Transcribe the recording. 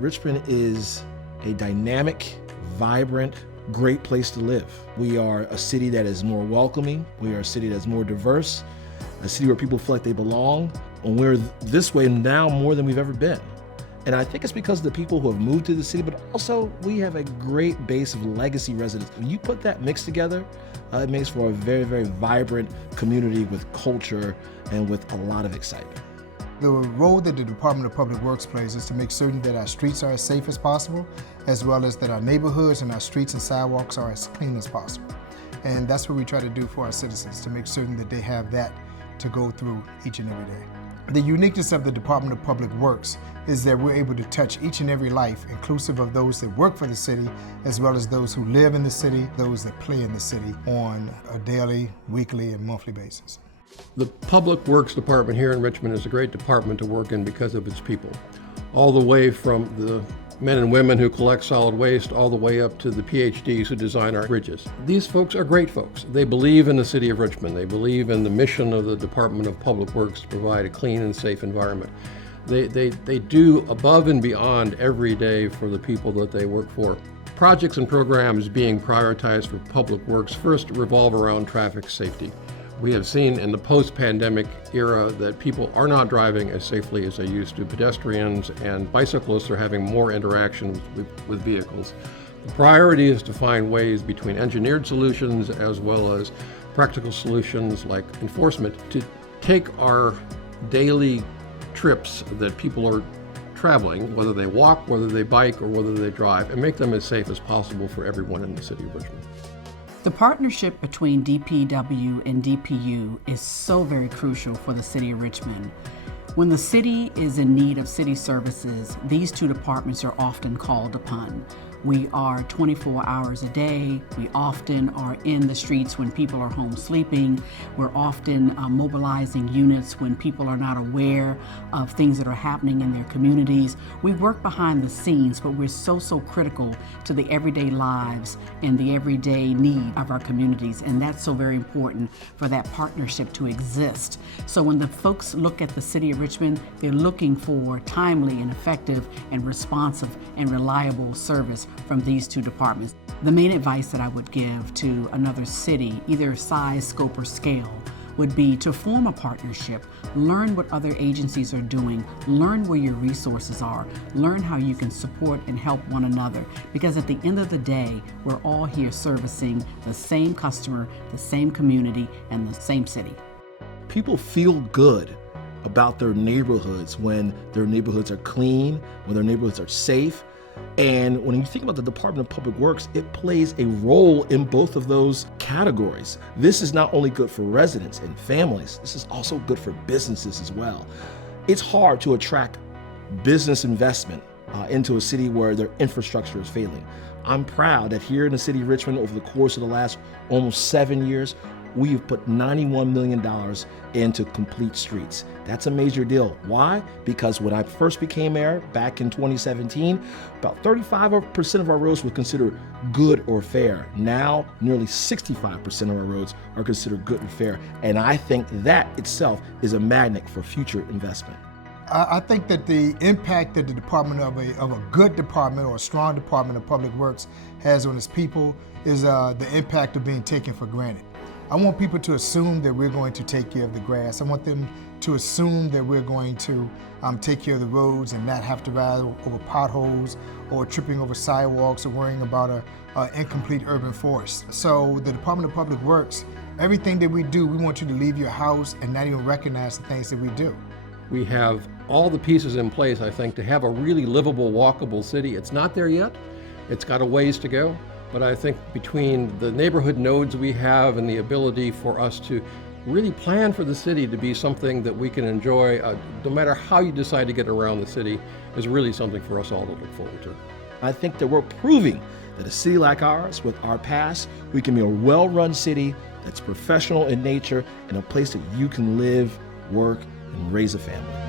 Richmond is a dynamic, vibrant, great place to live. We are a city that is more welcoming. We are a city that's more diverse, a city where people feel like they belong. And we're this way now more than we've ever been. And I think it's because of the people who have moved to the city, but also we have a great base of legacy residents. When you put that mix together, it makes for a very, very vibrant community with culture and with a lot of excitement. The role that the Department of Public Works plays is to make certain that our streets are as safe as possible, as well as that our neighborhoods and our streets and sidewalks are as clean as possible. And that's what we try to do for our citizens, to make certain that they have that to go through each and every day. The uniqueness of the Department of Public Works is that we're able to touch each and every life, inclusive of those that work for the city, as well as those who live in the city, those that play in the city on a daily, weekly, and monthly basis. The Public Works Department here in Richmond is a great department to work in because of its people. All the way from the men and women who collect solid waste, all the way up to the PhDs who design our bridges. These folks are great folks. They believe in the City of Richmond. They believe in the mission of the Department of Public Works to provide a clean and safe environment. They do above and beyond every day for the people that they work for. Projects and programs being prioritized for Public Works first revolve around traffic safety. We have seen in the post-pandemic era that people are not driving as safely as they used to. Pedestrians and bicyclists are having more interactions with vehicles. The priority is to find ways between engineered solutions as well as practical solutions like enforcement to take our daily trips that people are traveling, whether they walk, whether they bike, or whether they drive, and make them as safe as possible for everyone in the City of Richmond. The partnership between DPW and DPU is so very crucial for the City of Richmond. When the city is in need of city services, these two departments are often called upon. We are 24 hours a day. We often are in the streets when people are home sleeping. We're often mobilizing units when people are not aware of things that are happening in their communities. We work behind the scenes, but we're so critical to the everyday lives and the everyday need of our communities. And that's so very important for that partnership to exist. So when the folks look at the City of Richmond, they're looking for timely and effective and responsive and reliable service from these two departments. The main advice that I would give to another city, either size, scope, or scale, would be to form a partnership, learn what other agencies are doing, learn where your resources are, learn how you can support and help one another. Because at the end of the day, we're all here servicing the same customer, the same community, and the same city. People feel good about their neighborhoods when their neighborhoods are clean, when their neighborhoods are safe. And when you think about the Department of Public Works, it plays a role in both of those categories. This is not only good for residents and families, this is also good for businesses as well. It's hard to attract business investment into a city where their infrastructure is failing. I'm proud that here in the City of Richmond, over the course of the last almost 7 years, we've put $91 million into complete streets. That's a major deal. Why? Because when I first became mayor back in 2017, about 35% of our roads were considered good or fair. Now, nearly 65% of our roads are considered good and fair. And I think that itself is a magnet for future investment. I think that the impact that the department of a good department or a strong department of public works has on its people is the impact of being taken for granted. I want people to assume that we're going to take care of the grass. I want them to assume that we're going to take care of the roads and not have to ride over potholes or tripping over sidewalks or worrying about an incomplete urban forest. So the Department of Public Works, everything that we do, we want you to leave your house and not even recognize the things that we do. We have all the pieces in place, I think, to have a really livable, walkable city. It's not there yet. It's got a ways to go. But I think between the neighborhood nodes we have and the ability for us to really plan for the city to be something that we can enjoy, no matter how you decide to get around the city, is really something for us all to look forward to. I think that we're proving that a city like ours, with our past, we can be a well-run city that's professional in nature and a place that you can live, work, and raise a family.